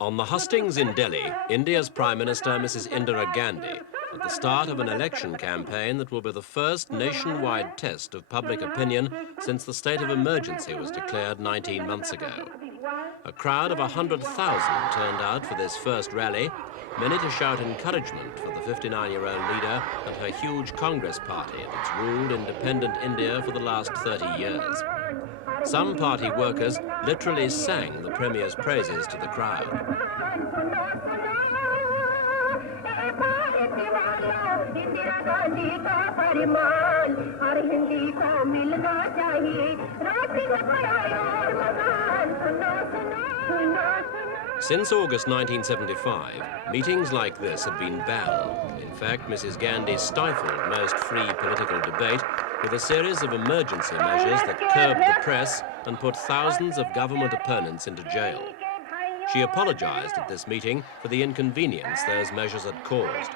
On the hustings in Delhi, India's Prime Minister, Mrs. Indira Gandhi, at the start of an election campaign that will be the first nationwide test of public opinion since the state of emergency was declared 19 months ago. A crowd of 100,000 turned out for this first rally, many to shout encouragement for the 59-year-old leader and her huge Congress party that's ruled independent India for the last 30 years. Some party workers literally sang the Premier's praises to the crowd. Since August 1975, meetings like this had been banned. In fact, Mrs. Gandhi stifled most free political debate with a series of emergency measures that curbed the press and put thousands of government opponents into jail. She apologized at this meeting for the inconvenience those measures had caused.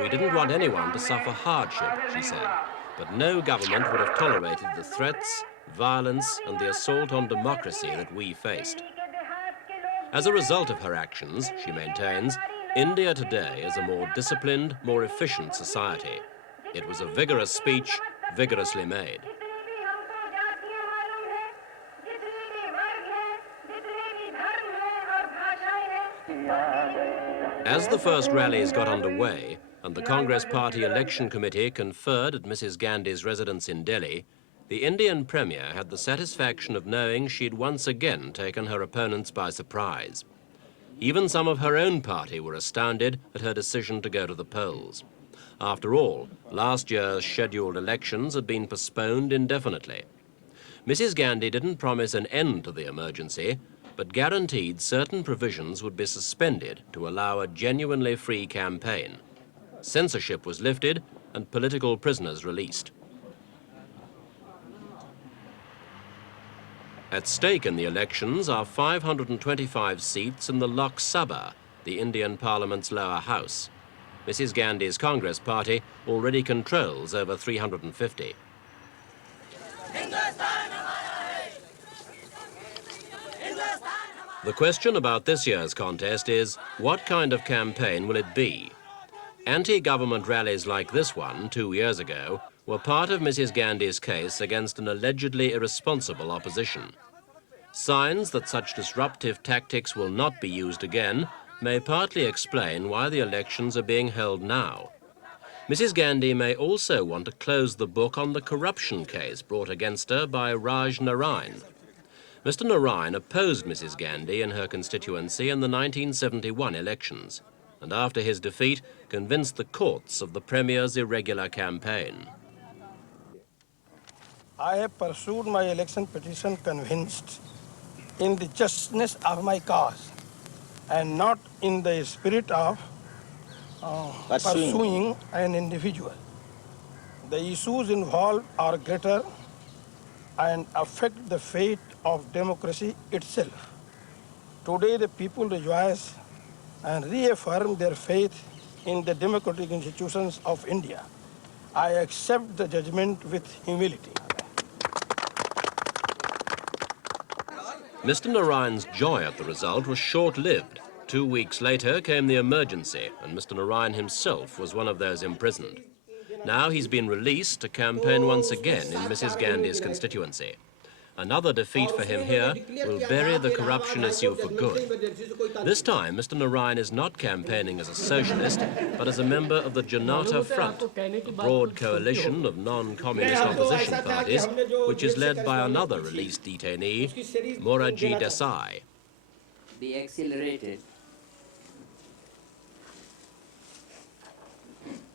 We didn't want anyone to suffer hardship, she said, but no government would have tolerated the threats, violence, and the assault on democracy that we faced. As a result of her actions, she maintains, India today is a more disciplined, more efficient society. It was a vigorous speech, vigorously made. As the first rallies got underway and the Congress Party Election Committee conferred at Mrs. Gandhi's residence in Delhi, the Indian Premier had the satisfaction of knowing she'd once again taken her opponents by surprise. Even some of her own party were astounded at her decision to go to the polls. After all, last year's scheduled elections had been postponed indefinitely. Mrs. Gandhi didn't promise an end to the emergency, but guaranteed certain provisions would be suspended to allow a genuinely free campaign. Censorship was lifted and political prisoners released. At stake in the elections are 525 seats in the Lok Sabha, the Indian Parliament's lower house. Mrs. Gandhi's Congress party already controls over 350. The question about this year's contest is, what kind of campaign will it be? Anti-government rallies like this one 2 years ago were part of Mrs. Gandhi's case against an allegedly irresponsible opposition. Signs that such disruptive tactics will not be used again may partly explain why the elections are being held now. Mrs. Gandhi may also want to close the book on the corruption case brought against her by Raj Narain. Mr. Narain opposed Mrs. Gandhi in her constituency in the 1971 elections, and after his defeat convinced the courts of the Premier's irregular campaign. I have pursued my election petition convinced in the justness of my cause and not in the spirit of pursuing an individual. The issues involved are greater and affect the fate of democracy itself. Today the people rejoice and reaffirm their faith in the democratic institutions of India. I accept the judgment with humility. Mr. Narain's joy at the result was short-lived. 2 weeks later came the emergency, and Mr. Narain himself was one of those imprisoned. Now he's been released to campaign once again in Mrs. Gandhi's constituency. Another defeat for him here will bury the corruption issue for good. This time, Mr. Narain is not campaigning as a socialist, but as a member of the Janata Front, a broad coalition of non-communist opposition parties, which is led by another released detainee, Morarji Desai. Be accelerated.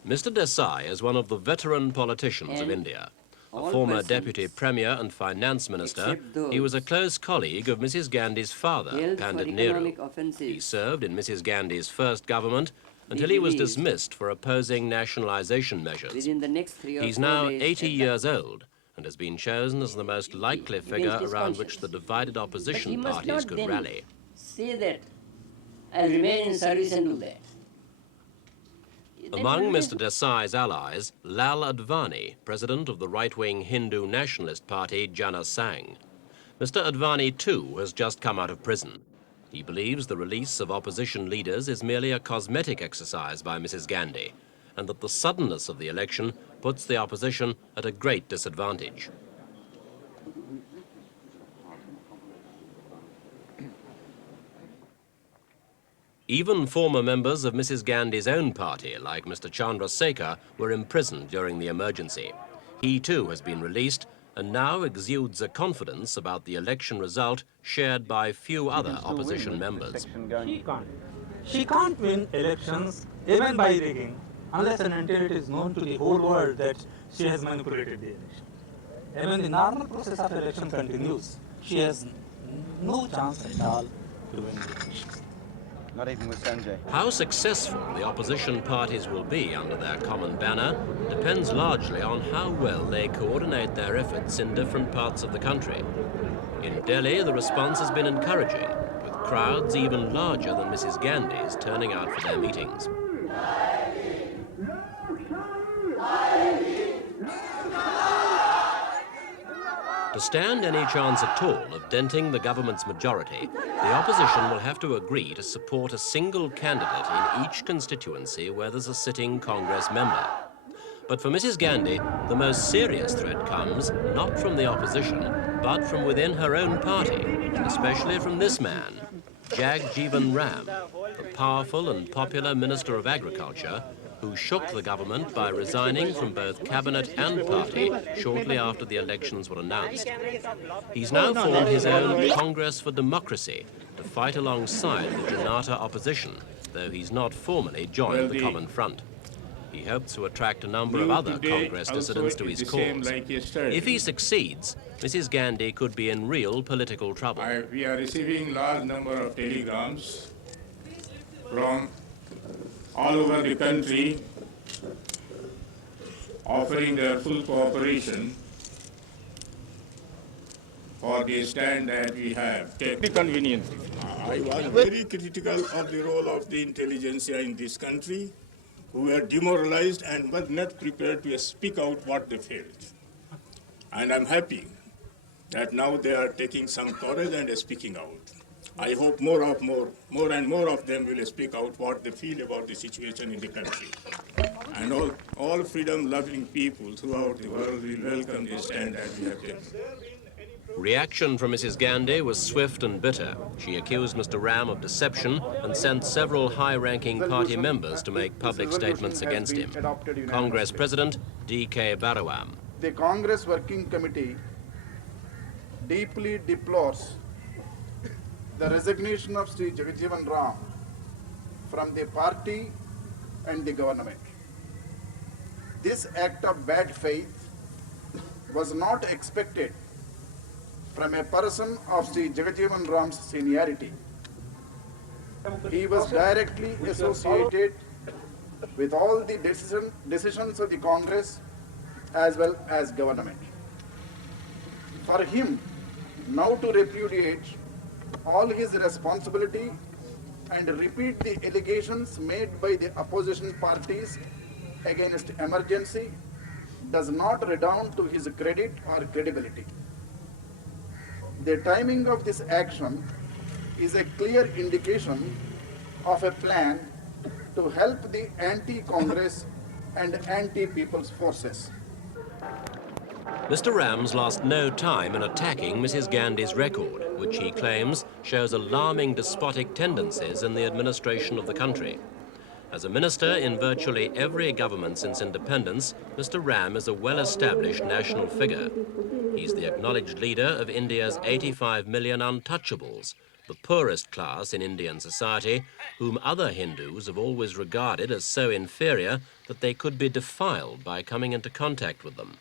Mr. Desai is one of the veteran politicians of India. A former deputy premier and finance minister, he was a close colleague of Mrs. Gandhi's father, Pandit Nehru. He served in Mrs. Gandhi's first government until he was dismissed for opposing nationalization measures. He's now 80 years old and has been chosen as the most likely figure around which the divided opposition parties could rally. Say that I'll remain in service and do that. Among Mr. Desai's allies, Lal Advani, president of the right-wing Hindu nationalist party Jana Sangh. Mr. Advani, too, has just come out of prison. He believes the release of opposition leaders is merely a cosmetic exercise by Mrs. Gandhi, and that the suddenness of the election puts the opposition at a great disadvantage. Even former members of Mrs. Gandhi's own party, like Mr. Chandrasekhar, were imprisoned during the emergency. He too has been released and now exudes a confidence about the election result shared by few other opposition members. She can't win elections even by rigging unless and until it is known to the whole world that she has manipulated the election. Even the normal process of election continues. She has no chance at all to win the elections. Not even with Sanjay. How successful the opposition parties will be under their common banner depends largely on how well they coordinate their efforts in different parts of the country. In Delhi, the response has been encouraging, with crowds even larger than Mrs. Gandhi's turning out for their meetings. To stand any chance at all of denting the government's majority, the opposition will have to agree to support a single candidate in each constituency where there's a sitting Congress member. But for Mrs. Gandhi, the most serious threat comes not from the opposition, but from within her own party, especially from this man, Jagjivan Ram, the powerful and popular Minister of Agriculture, who shook the government by resigning from both cabinet and party shortly after the elections were announced. He's now formed his own Congress for Democracy to fight alongside the Janata opposition, though he's not formally joined the Common Front. He hopes to attract a number of other Congress dissidents to his cause. If he succeeds, Mrs. Gandhi could be in real political trouble. We are receiving large number of telegrams from all over the country offering their full cooperation for the stand that we have taken. Conveniently. I was very critical of the role of the intelligentsia in this country, who were demoralized and were not prepared to speak out what they felt. And I'm happy that now they are taking some courage and speaking out. I hope more and more of them will speak out what they feel about the situation in the country. And all freedom-loving people throughout the world will welcome the stand that we have taken. Reaction from Mrs. Gandhi was swift and bitter. She accused Mr. Ram of deception and sent several high-ranking party members to make public statements against him. Congress President D.K. Barawam. The Congress Working Committee deeply deplores the resignation of Sri Jagjivan Ram from the party and the government. This act of bad faith was not expected from a person of Sri Jagjivan Ram's seniority. He was directly associated with all the decisions of the Congress as well as government. For him now to repudiate all his responsibility and repeat the allegations made by the opposition parties against emergency does not redound to his credit or credibility. The timing of this action is a clear indication of a plan to help the anti-Congress and anti-people's forces. Mr. Rams lost no time in attacking Mrs. Gandhi's record, which he claims shows alarming despotic tendencies in the administration of the country. As a minister in virtually every government since independence, Mr. Ram is a well-established national figure. He's the acknowledged leader of India's 85 million untouchables, the poorest class in Indian society, whom other Hindus have always regarded as so inferior that they could be defiled by coming into contact with them.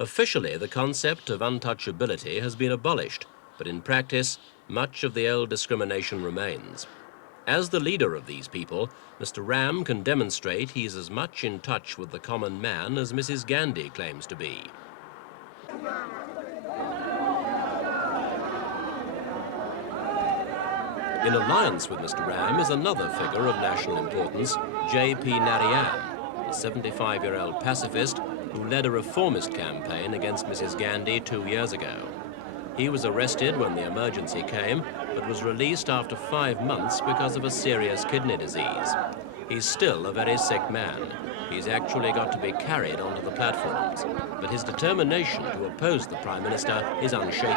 Officially, the concept of untouchability has been abolished, but in practice, much of the old discrimination remains. As the leader of these people, Mr. Ram can demonstrate he's as much in touch with the common man as Mrs. Gandhi claims to be. In alliance with Mr. Ram is another figure of national importance, J.P. Narayan, a 75-year-old pacifist who led a reformist campaign against Mrs. Gandhi 2 years ago. He was arrested when the emergency came, but was released after 5 months because of a serious kidney disease. He's still a very sick man. He's actually got to be carried onto the platforms, but his determination to oppose the Prime Minister is unshaken.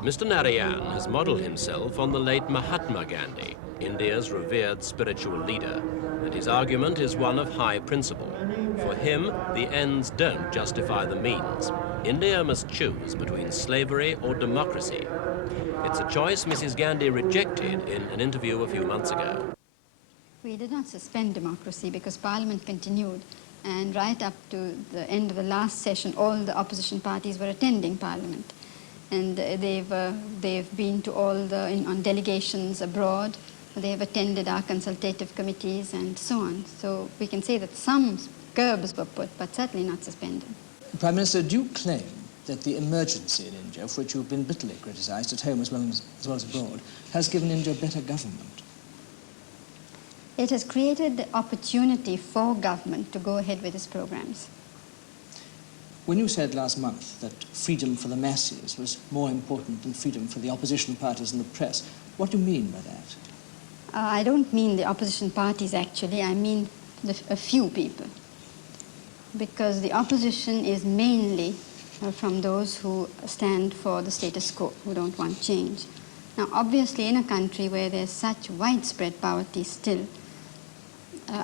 Mr. Narayan has modelled himself on the late Mahatma Gandhi, India's revered spiritual leader, and his argument is one of high principle. For him, the ends don't justify the means. India must choose between slavery or democracy. It's a choice Mrs. Gandhi rejected in an interview a few months ago. We did not suspend democracy because Parliament continued, and right up to the end of the last session, all the opposition parties were attending Parliament. And they've been to all on delegations abroad. They have attended our consultative committees and so on. So we can say that some curbs were put, but certainly not suspended. Prime Minister, do you claim that the emergency in India, for which you've been bitterly criticised at home as well as abroad, has given India better government? It has created the opportunity for government to go ahead with its programs. When you said last month that freedom for the masses was more important than freedom for the opposition parties and the press, what do you mean by that? I don't mean the opposition parties, actually. I mean a few people. Because the opposition is mainly from those who stand for the status quo, who don't want change. Now, obviously, in a country where there's such widespread poverty still,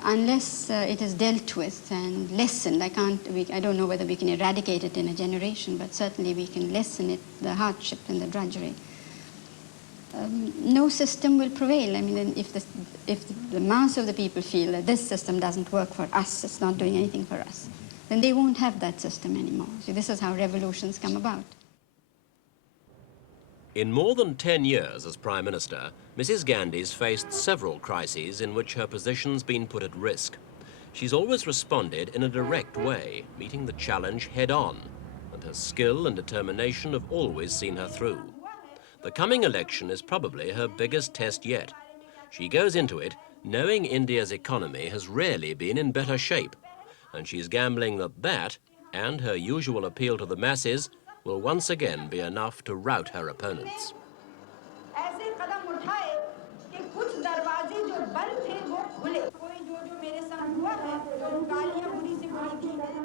unless it is dealt with and lessened, I don't know whether we can eradicate it in a generation, but certainly we can lessen it, the hardship and the drudgery. No system will prevail. I mean, if the mass of the people feel that this system doesn't work for us, it's not doing anything for us, then they won't have that system anymore. So this is how revolutions come about. In more than 10 years as Prime Minister, Mrs. Gandhi's faced several crises in which her position's been put at risk. She's always responded in a direct way, meeting the challenge head-on, and her skill and determination have always seen her through. The coming election is probably her biggest test yet. She goes into it knowing India's economy has rarely been in better shape, and she's gambling that and her usual appeal to the masses will once again be enough to rout her opponents. ऐसे कदम उठाए कि कुछ दरवाजे जो बंद थे वो खुले कोई जो मेरे साथ हुआ है जो गालियां